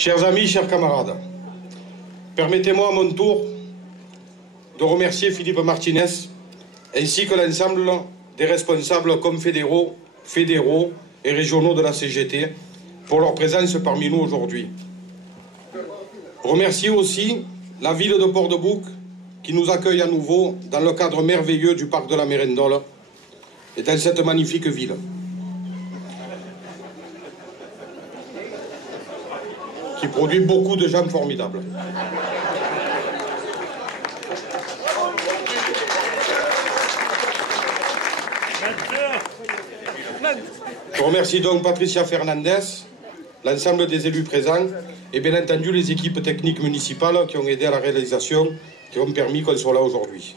Chers amis, chers camarades, permettez-moi à mon tour de remercier Philippe Martinez ainsi que l'ensemble des responsables confédéraux, fédéraux et régionaux de la CGT pour leur présence parmi nous aujourd'hui. Remercier aussi la ville de Port-de-Bouc qui nous accueille à nouveau dans le cadre merveilleux du parc de la Mérendole et dans cette magnifique ville. Qui produit beaucoup de gens formidables. Je remercie donc Patricia Fernandez, l'ensemble des élus présents et bien entendu les équipes techniques municipales qui ont aidé à la réalisation, qui ont permis qu'on soit là aujourd'hui.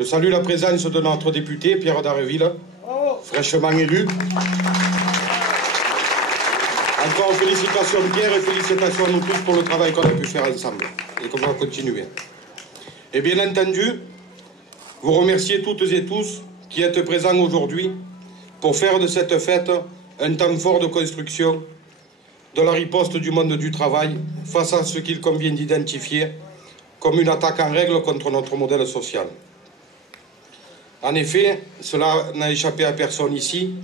Je salue la présence de notre député Pierre Darreville, fraîchement élu. Encore félicitations Pierre et félicitations à nous tous pour le travail qu'on a pu faire ensemble et qu'on va continuer. Et bien entendu, vous remercier toutes et tous qui êtes présents aujourd'hui pour faire de cette fête un temps fort de construction de la riposte du monde du travail face à ce qu'il convient d'identifier comme une attaque en règle contre notre modèle social. En effet, cela n'a échappé à personne ici.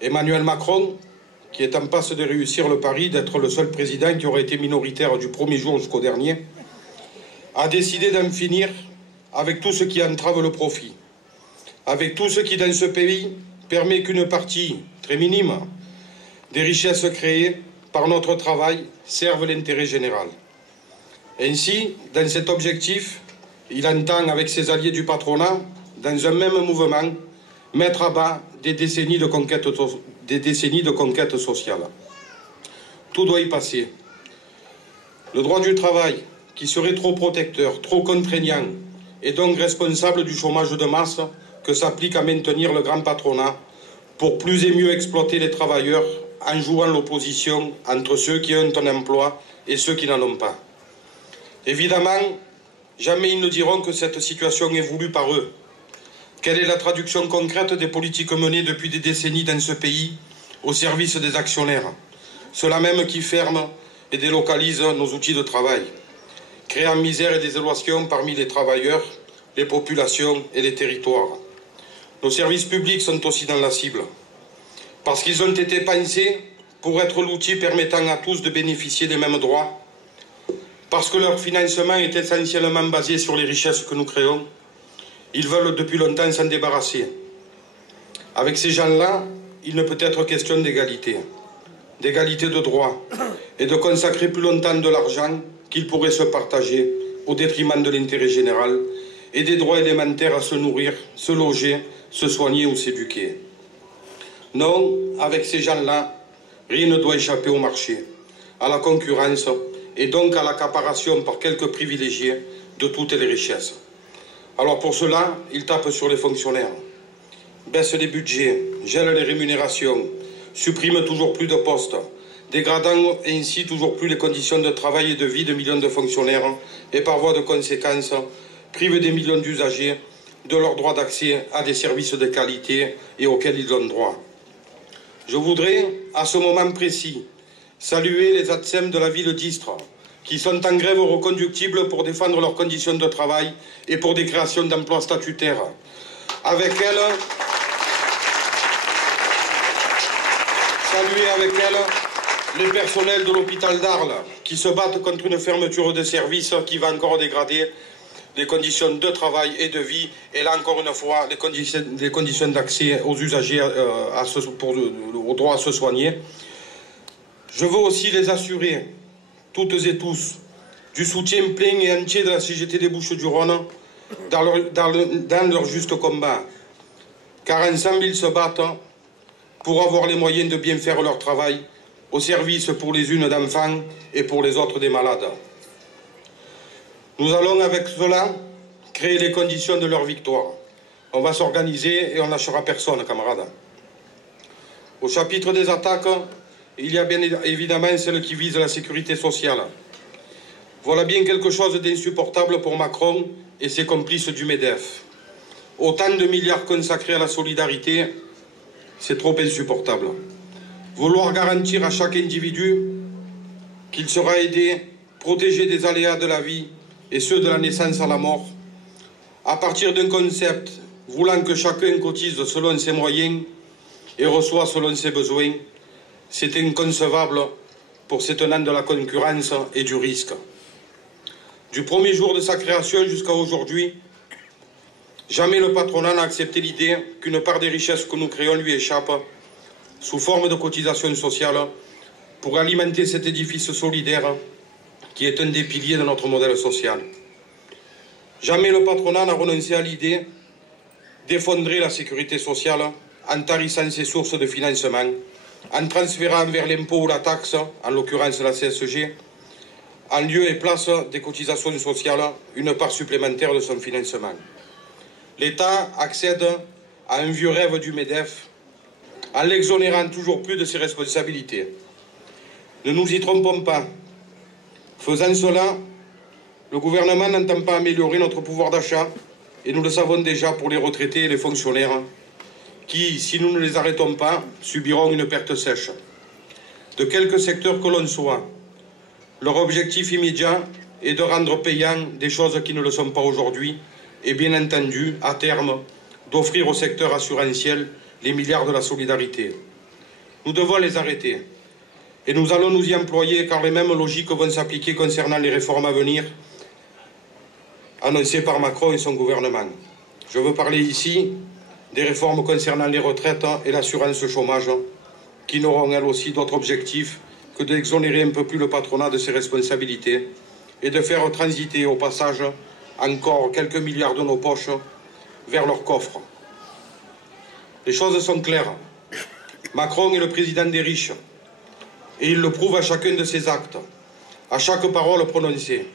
Emmanuel Macron, qui est en passe de réussir le pari d'être le seul président qui aurait été minoritaire du premier jour jusqu'au dernier, a décidé d'en finir avec tout ce qui entrave le profit, avec tout ce qui dans ce pays permet qu'une partie très minime des richesses créées par notre travail servent l'intérêt général. Ainsi, dans cet objectif, il entend avec ses alliés du patronat, dans un même mouvement, mettre à bas des décennies de conquête sociale. Tout doit y passer. Le droit du travail, qui serait trop protecteur, trop contraignant, et donc responsable du chômage de masse que s'applique à maintenir le grand patronat pour plus et mieux exploiter les travailleurs en jouant l'opposition entre ceux qui ont un emploi et ceux qui n'en ont pas. Évidemment, jamais ils ne diront que cette situation est voulue par eux. Quelle est la traduction concrète des politiques menées depuis des décennies dans ce pays au service des actionnaires, ceux-là même qui ferment et délocalisent nos outils de travail, créant misère et désolation parmi les travailleurs, les populations et les territoires. Nos services publics sont aussi dans la cible, parce qu'ils ont été pensés pour être l'outil permettant à tous de bénéficier des mêmes droits, parce que leur financement est essentiellement basé sur les richesses que nous créons. Ils veulent depuis longtemps s'en débarrasser. Avec ces gens-là, il ne peut être question d'égalité de droit, et de consacrer plus longtemps de l'argent qu'ils pourraient se partager au détriment de l'intérêt général et des droits élémentaires à se nourrir, se loger, se soigner ou s'éduquer. Non, avec ces gens-là, rien ne doit échapper au marché, à la concurrence et donc à l'accaparation par quelques privilégiés de toutes les richesses. Alors pour cela, ils tapent sur les fonctionnaires, baissent les budgets, gèlent les rémunérations, suppriment toujours plus de postes, dégradant ainsi toujours plus les conditions de travail et de vie de millions de fonctionnaires et par voie de conséquence, privent des millions d'usagers de leur droit d'accès à des services de qualité et auxquels ils ont droit. Je voudrais, à ce moment précis, saluer les ATSEM de la ville d'Istres, qui sont en grève reconductible pour défendre leurs conditions de travail et pour des créations d'emplois statutaires. Avec elles, saluer avec elles les personnels de l'hôpital d'Arles, qui se battent contre une fermeture de services qui va encore dégrader les conditions de travail et de vie, et là encore une fois, les conditions d'accès aux usagers au droit à se soigner. Je veux aussi les assurer, toutes et tous, du soutien plein et entier de la CGT des Bouches-du-Rhône dans leur juste combat. Car ensemble, ils se battent pour avoir les moyens de bien faire leur travail, au service pour les unes d'enfants et pour les autres des malades. Nous allons avec cela créer les conditions de leur victoire. On va s'organiser et on lâchera personne, camarades. Au chapitre des attaques, il y a bien évidemment celle qui vise la sécurité sociale. Voilà bien quelque chose d'insupportable pour Macron et ses complices du MEDEF. Autant de milliards consacrés à la solidarité, c'est trop insupportable. Vouloir garantir à chaque individu qu'il sera aidé, protégé des aléas de la vie et ceux de la naissance à la mort, à partir d'un concept voulant que chacun cotise selon ses moyens et reçoit selon ses besoins, c'est inconcevable pour ces tenants de la concurrence et du risque. Du premier jour de sa création jusqu'à aujourd'hui, jamais le patronat n'a accepté l'idée qu'une part des richesses que nous créons lui échappe sous forme de cotisation sociale pour alimenter cet édifice solidaire qui est un des piliers de notre modèle social. Jamais le patronat n'a renoncé à l'idée d'effondrer la sécurité sociale en tarissant ses sources de financement, en transférant vers l'impôt ou la taxe, en l'occurrence la CSG, en lieu et place des cotisations sociales, une part supplémentaire de son financement. L'État accède à un vieux rêve du MEDEF en l'exonérant toujours plus de ses responsabilités. Ne nous y trompons pas. Faisant cela, le gouvernement n'entend pas améliorer notre pouvoir d'achat, et nous le savons déjà pour les retraités et les fonctionnaires, qui, si nous ne les arrêtons pas, subiront une perte sèche. De quelque secteur que l'on soit, leur objectif immédiat est de rendre payants des choses qui ne le sont pas aujourd'hui, et bien entendu, à terme, d'offrir au secteur assurantiel les milliards de la solidarité. Nous devons les arrêter. Et nous allons nous y employer car les mêmes logiques vont s'appliquer concernant les réformes à venir annoncées par Macron et son gouvernement. Je veux parler ici des réformes concernant les retraites et l'assurance chômage qui n'auront elles aussi d'autres objectifs que d'exonérer un peu plus le patronat de ses responsabilités et de faire transiter au passage encore quelques milliards de nos poches vers leurs coffres. Les choses sont claires. Macron est le président des riches. Et il le prouve à chacun de ses actes, à chaque parole prononcée.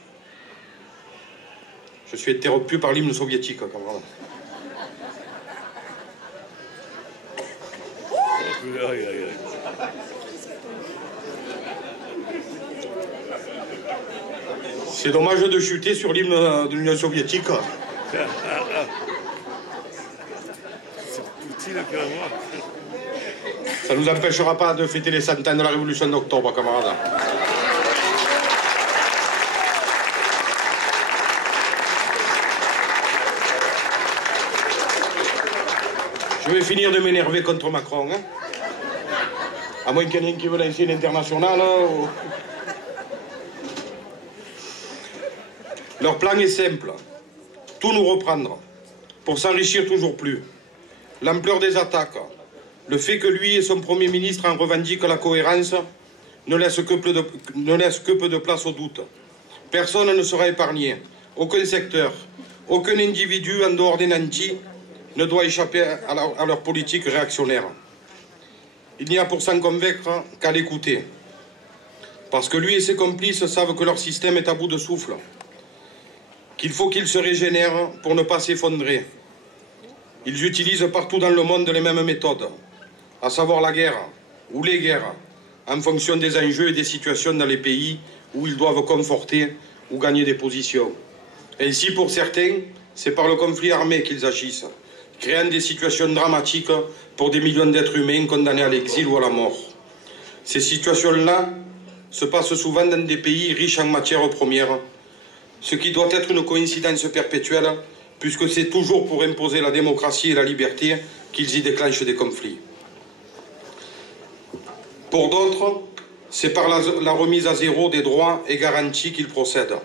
Je suis interrompu par l'hymne soviétique, camarade. C'est dommage de chuter sur l'hymne de l'Union soviétique. C'est Poutine qui la voit. Ça ne nous empêchera pas de fêter les 100 ans de la Révolution d'octobre, camarades. Je vais finir de m'énerver contre Macron. Hein, à moins qu'il y en ait un qui veut lancer une internationale. Ou... Leur plan est simple. Tout nous reprendre, pour s'enrichir toujours plus. L'ampleur des attaques, le fait que lui et son Premier ministre en revendiquent la cohérence ne laisse que peu de place au doute. Personne ne sera épargné. Aucun secteur, aucun individu en dehors des nantis ne doit échapper à leur politique réactionnaire. Il n'y a pour s'en convaincre qu'à l'écouter. Parce que lui et ses complices savent que leur système est à bout de souffle. Qu'il faut qu'ils se régénèrent pour ne pas s'effondrer. Ils utilisent partout dans le monde les mêmes méthodes, à savoir la guerre ou les guerres, en fonction des enjeux et des situations dans les pays où ils doivent conforter ou gagner des positions. Ainsi, pour certains, c'est par le conflit armé qu'ils agissent, créant des situations dramatiques pour des millions d'êtres humains condamnés à l'exil ou à la mort. Ces situations-là se passent souvent dans des pays riches en matières premières, ce qui doit être une coïncidence perpétuelle, puisque c'est toujours pour imposer la démocratie et la liberté qu'ils y déclenchent des conflits. Pour d'autres, c'est par la remise à zéro des droits et garanties qu'ils procèdent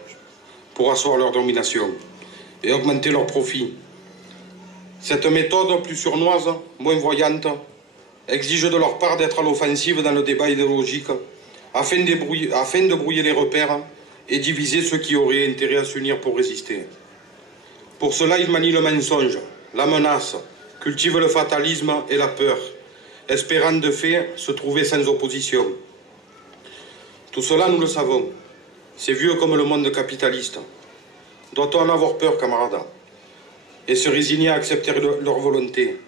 pour asseoir leur domination et augmenter leurs profits. Cette méthode, plus sournoise, moins voyante, exige de leur part d'être à l'offensive dans le débat idéologique afin de brouiller les repères et diviser ceux qui auraient intérêt à s'unir pour résister. Pour cela, ils manient le mensonge, la menace, cultivent le fatalisme et la peur, espérant de fait se trouver sans opposition. Tout cela, nous le savons. C'est vieux comme le monde capitaliste. Doit-on en avoir peur, camarades, et se résigner à accepter leur volonté?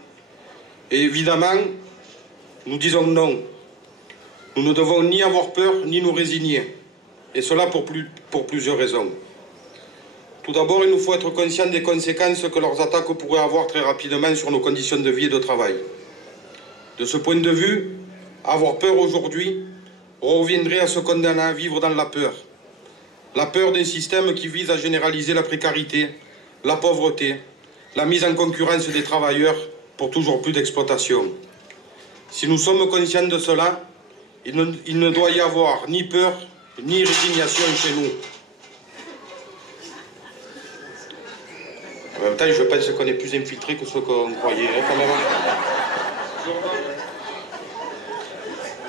Et évidemment, nous disons non. Nous ne devons ni avoir peur, ni nous résigner. Et cela pour plusieurs raisons. Tout d'abord, il nous faut être conscients des conséquences que leurs attaques pourraient avoir très rapidement sur nos conditions de vie et de travail. De ce point de vue, avoir peur aujourd'hui reviendrait à se condamner à vivre dans la peur. La peur d'un système qui vise à généraliser la précarité, la pauvreté, la mise en concurrence des travailleurs pour toujours plus d'exploitation. Si nous sommes conscients de cela, il ne doit y avoir ni peur, ni résignation chez nous. En même temps, je pense qu'on est plus infiltré que ce qu'on croyait, hein, quand même.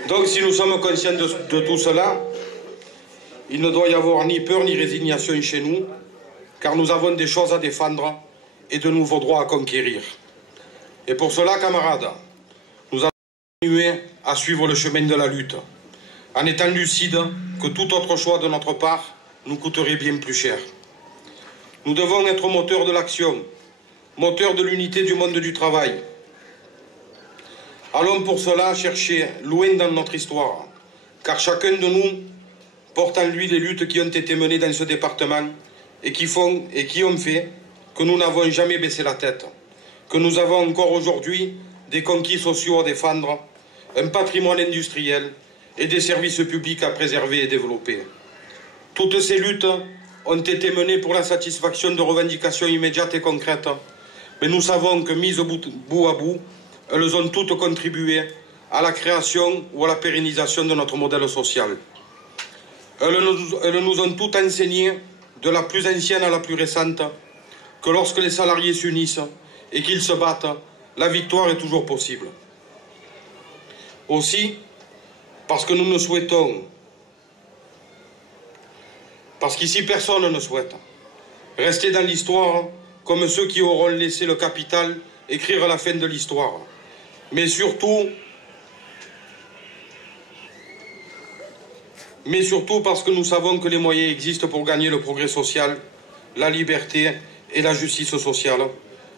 Donc, si nous sommes conscients de tout cela, il ne doit y avoir ni peur ni résignation chez nous, car nous avons des choses à défendre et de nouveaux droits à conquérir. Et pour cela, camarades, nous allons continuer à suivre le chemin de la lutte, en étant lucides que tout autre choix de notre part nous coûterait bien plus cher. Nous devons être moteurs de l'action, moteurs de l'unité du monde du travail. Allons pour cela chercher loin dans notre histoire, car chacun de nous porte en lui les luttes qui ont été menées dans ce département et qui ont fait que nous n'avons jamais baissé la tête, que nous avons encore aujourd'hui des conquis sociaux à défendre, un patrimoine industriel et des services publics à préserver et développer. Toutes ces luttes ont été menées pour la satisfaction de revendications immédiates et concrètes, mais nous savons que mises bout à bout, elles ont toutes contribué à la création ou à la pérennisation de notre modèle social. Elles nous ont toutes enseigné, de la plus ancienne à la plus récente, que lorsque les salariés s'unissent et qu'ils se battent, la victoire est toujours possible. Aussi, parce que nous ne souhaitons, parce qu'ici personne ne souhaite, rester dans l'histoire comme ceux qui auront laissé le capital écrire la fin de l'histoire, mais surtout parce que nous savons que les moyens existent pour gagner le progrès social, la liberté et la justice sociale.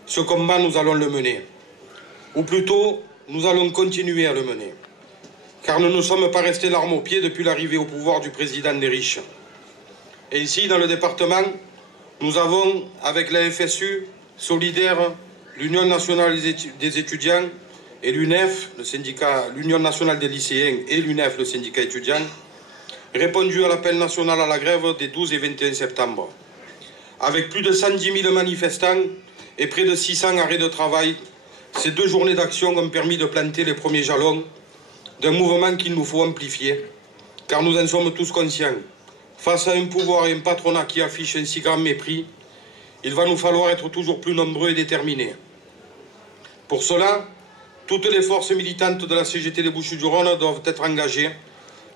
Ce combat, nous allons le mener. Ou plutôt, nous allons continuer à le mener. Car nous ne sommes pas restés l'arme au pied depuis l'arrivée au pouvoir du président des riches. Et ici, dans le département, nous avons, avec la FSU, Solidaire, l'Union nationale des étudiants et l'UNEF, l'Union nationale des lycéens et l'UNEF, le syndicat étudiant, répondu à l'appel national à la grève des 12 et 21 septembre. Avec plus de 110 000 manifestants et près de 600 arrêts de travail, ces 2 journées d'action ont permis de planter les premiers jalons d'un mouvement qu'il nous faut amplifier, car nous en sommes tous conscients. Face à un pouvoir et un patronat qui affichent un si grand mépris, il va nous falloir être toujours plus nombreux et déterminés. Pour cela, toutes les forces militantes de la CGT des Bouches-du-Rhône doivent être engagées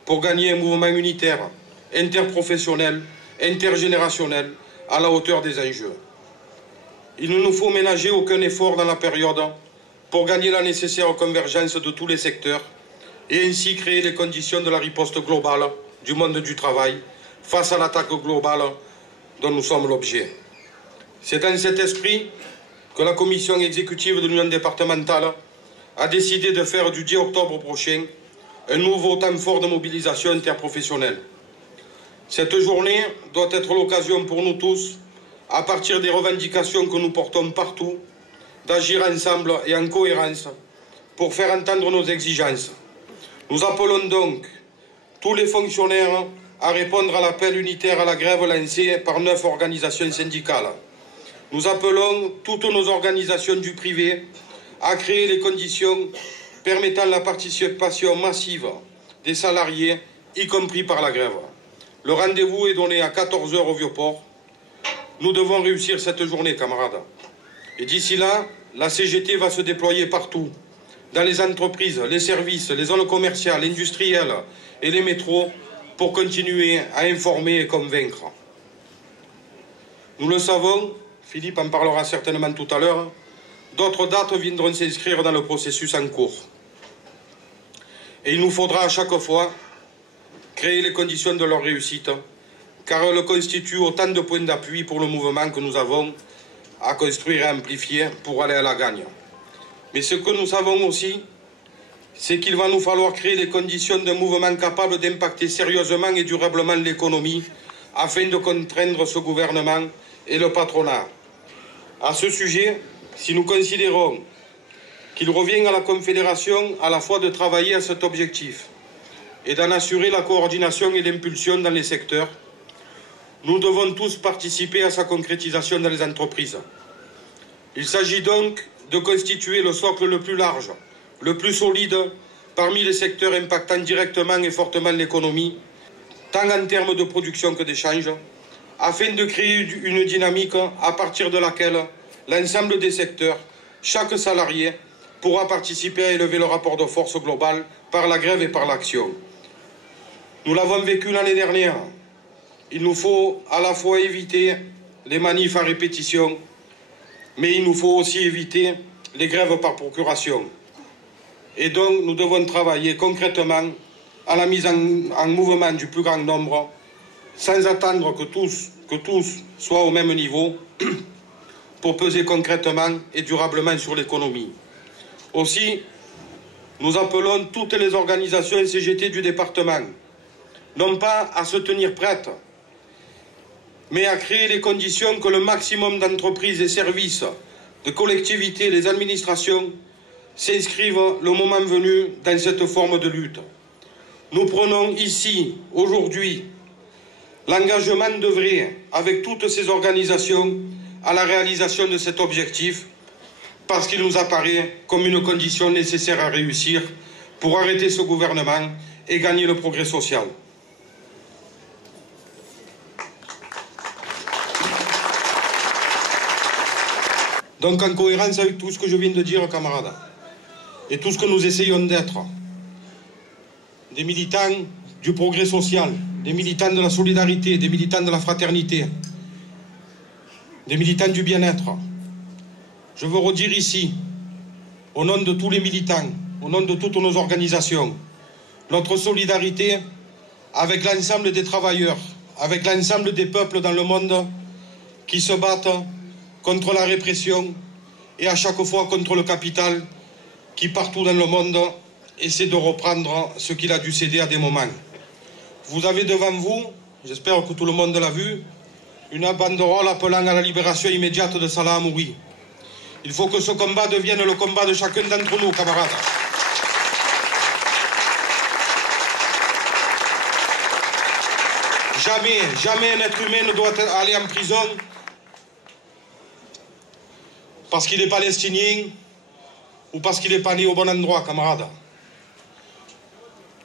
pour gagner un mouvement unitaire, interprofessionnel, intergénérationnel, à la hauteur des enjeux. Il ne nous faut ménager aucun effort dans la période pour gagner la nécessaire convergence de tous les secteurs et ainsi créer les conditions de la riposte globale du monde du travail face à l'attaque globale dont nous sommes l'objet. C'est dans cet esprit que la commission exécutive de l'Union départementale a décidé de faire du 10 octobre prochain un nouveau temps fort de mobilisation interprofessionnelle. Cette journée doit être l'occasion pour nous tous, à partir des revendications que nous portons partout, d'agir ensemble et en cohérence pour faire entendre nos exigences. Nous appelons donc tous les fonctionnaires à répondre à l'appel unitaire à la grève lancé par 9 organisations syndicales. Nous appelons toutes nos organisations du privé à créer les conditions permettant la participation massive des salariés, y compris par la grève. Le rendez-vous est donné à 14 h au Vieux-Port. Nous devons réussir cette journée, camarades. Et d'ici là, la CGT va se déployer partout, dans les entreprises, les services, les zones commerciales, industrielles et les métros, pour continuer à informer et convaincre. Nous le savons, Philippe en parlera certainement tout à l'heure, d'autres dates viendront s'inscrire dans le processus en cours. Et il nous faudra à chaque fois créer les conditions de leur réussite, car elles constituent autant de points d'appui pour le mouvement que nous avons à construire et amplifier pour aller à la gagne. Mais ce que nous savons aussi, c'est qu'il va nous falloir créer les conditions d'un mouvement capable d'impacter sérieusement et durablement l'économie afin de contraindre ce gouvernement et le patronat. À ce sujet, si nous considérons qu'il revient à la Confédération à la fois de travailler à cet objectif et d'en assurer la coordination et l'impulsion dans les secteurs. Nous devons tous participer à sa concrétisation dans les entreprises. Il s'agit donc de constituer le socle le plus large, le plus solide parmi les secteurs impactant directement et fortement l'économie, tant en termes de production que d'échange, afin de créer une dynamique à partir de laquelle l'ensemble des secteurs, chaque salarié, pourra participer à élever le rapport de force global par la grève et par l'action. Nous l'avons vécu l'année dernière. Il nous faut à la fois éviter les manifs à répétition, mais il nous faut aussi éviter les grèves par procuration. Et donc nous devons travailler concrètement à la mise en mouvement du plus grand nombre, sans attendre que tous soient au même niveau, pour peser concrètement et durablement sur l'économie. Aussi, nous appelons toutes les organisations et CGT du département, non pas à se tenir prêtes, mais à créer les conditions que le maximum d'entreprises et services, de collectivités, les administrations, s'inscrivent le moment venu dans cette forme de lutte. Nous prenons ici, aujourd'hui, l'engagement d'œuvrer avec toutes ces organisations à la réalisation de cet objectif, parce qu'il nous apparaît comme une condition nécessaire à réussir pour arrêter ce gouvernement et gagner le progrès social. Donc en cohérence avec tout ce que je viens de dire, camarades, et tout ce que nous essayons d'être, des militants du progrès social, des militants de la solidarité, des militants de la fraternité, des militants du bien-être, je veux redire ici, au nom de tous les militants, au nom de toutes nos organisations, notre solidarité avec l'ensemble des travailleurs, avec l'ensemble des peuples dans le monde qui se battent contre la répression et à chaque fois contre le capital qui partout dans le monde essaie de reprendre ce qu'il a dû céder à des moments. Vous avez devant vous, j'espère que tout le monde l'a vu, une banderole appelant à la libération immédiate de Salah Hamouri. Il faut que ce combat devienne le combat de chacun d'entre nous, camarades. Jamais un être humain ne doit aller en prison parce qu'il est palestinien ou parce qu'il n'est pas né au bon endroit, camarades.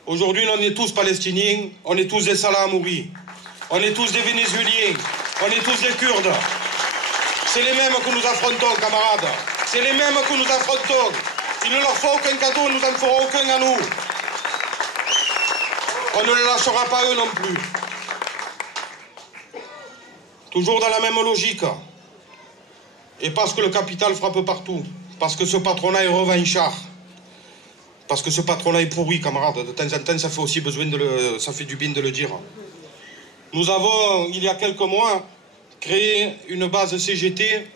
Aujourd'hui, on est tous palestiniens, on est tous des Salah Hamouri, on est tous des Vénézuéliens, on est tous des Kurdes. C'est les mêmes que nous affrontons, camarades. C'est les mêmes que nous affrontons. Il ne leur faut aucun cadeau, nous n'en ferons aucun à nous. On ne les lâchera pas eux non plus. Toujours dans la même logique. Et parce que le capital frappe partout. Parce que ce patronat est revanchard. Parce que ce patronat est pourri, camarades. De temps en temps, ça fait aussi ça fait du bien de le dire. Nous avons, il y a quelques mois, créé une base CGT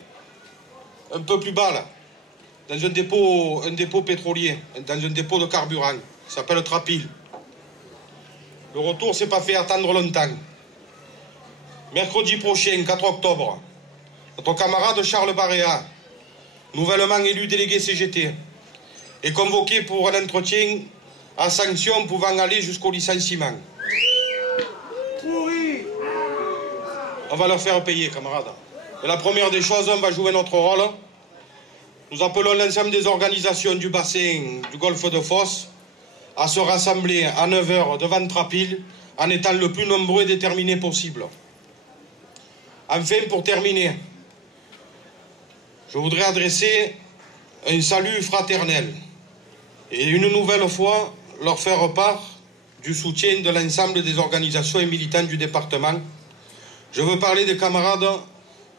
un peu plus bas, là, dans un dépôt pétrolier, dans un dépôt de carburant. Ça s'appelle Trapil. Le retour ne s'est pas fait attendre longtemps. Mercredi prochain, 4 octobre, notre camarade Charles Baréa, nouvellement élu délégué CGT, est convoqué pour un entretien à sanctions pouvant aller jusqu'au licenciement. On va leur faire payer, camarades. Et la première des choses, on va jouer notre rôle. Nous appelons l'ensemble des organisations du bassin du golfe de Fos à se rassembler à 9 h devant Trapil en étant le plus nombreux et déterminés possible. Enfin, pour terminer, je voudrais adresser un salut fraternel et une nouvelle fois leur faire part du soutien de l'ensemble des organisations et militants du département. Je veux parler des camarades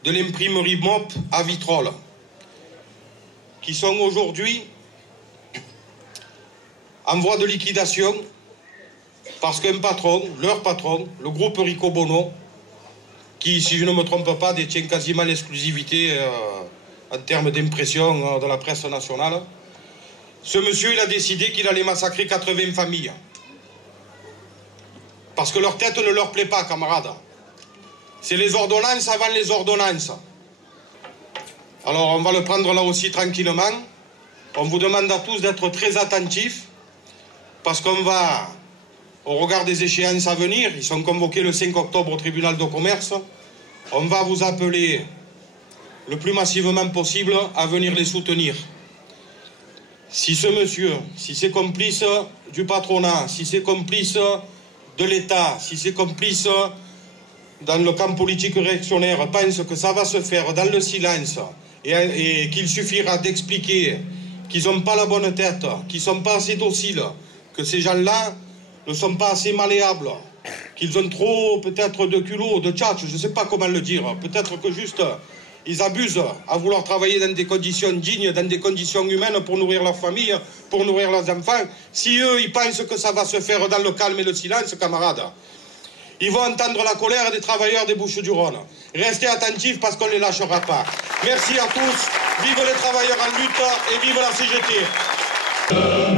de l'imprimerie MOP à Vitrolles, qui sont aujourd'hui en voie de liquidation parce qu'un patron, leur patron, le groupe Rico Bono, qui, si je ne me trompe pas, détient quasiment l'exclusivité en termes d'impression de la presse nationale, ce monsieur, il a décidé qu'il allait massacrer 80 familles. Parce que leur tête ne leur plaît pas, camarades. C'est les ordonnances avant les ordonnances. Alors on va le prendre là aussi tranquillement. On vous demande à tous d'être très attentifs parce qu'on va au regard des échéances à venir, ils sont convoqués le 5 octobre au tribunal de commerce, on va vous appeler le plus massivement possible à venir les soutenir. Si ce monsieur, si c'est complice du patronat, si c'est complice de l'État, si c'est complice dans le camp politique réactionnaire, pense que ça va se faire dans le silence et qu'il suffira d'expliquer qu'ils n'ont pas la bonne tête, qu'ils ne sont pas assez dociles, que ces gens-là ne sont pas assez malléables, qu'ils ont trop peut-être de culot, de tchatch, je ne sais pas comment le dire, peut-être que juste ils abusent à vouloir travailler dans des conditions dignes, dans des conditions humaines pour nourrir leur famille, pour nourrir leurs enfants. Si eux, ils pensent que ça va se faire dans le calme et le silence, camarades, ils vont entendre la colère des travailleurs des Bouches-du-Rhône. Restez attentifs parce qu'on ne les lâchera pas. Merci à tous, vive les travailleurs en lutte et vive la CGT.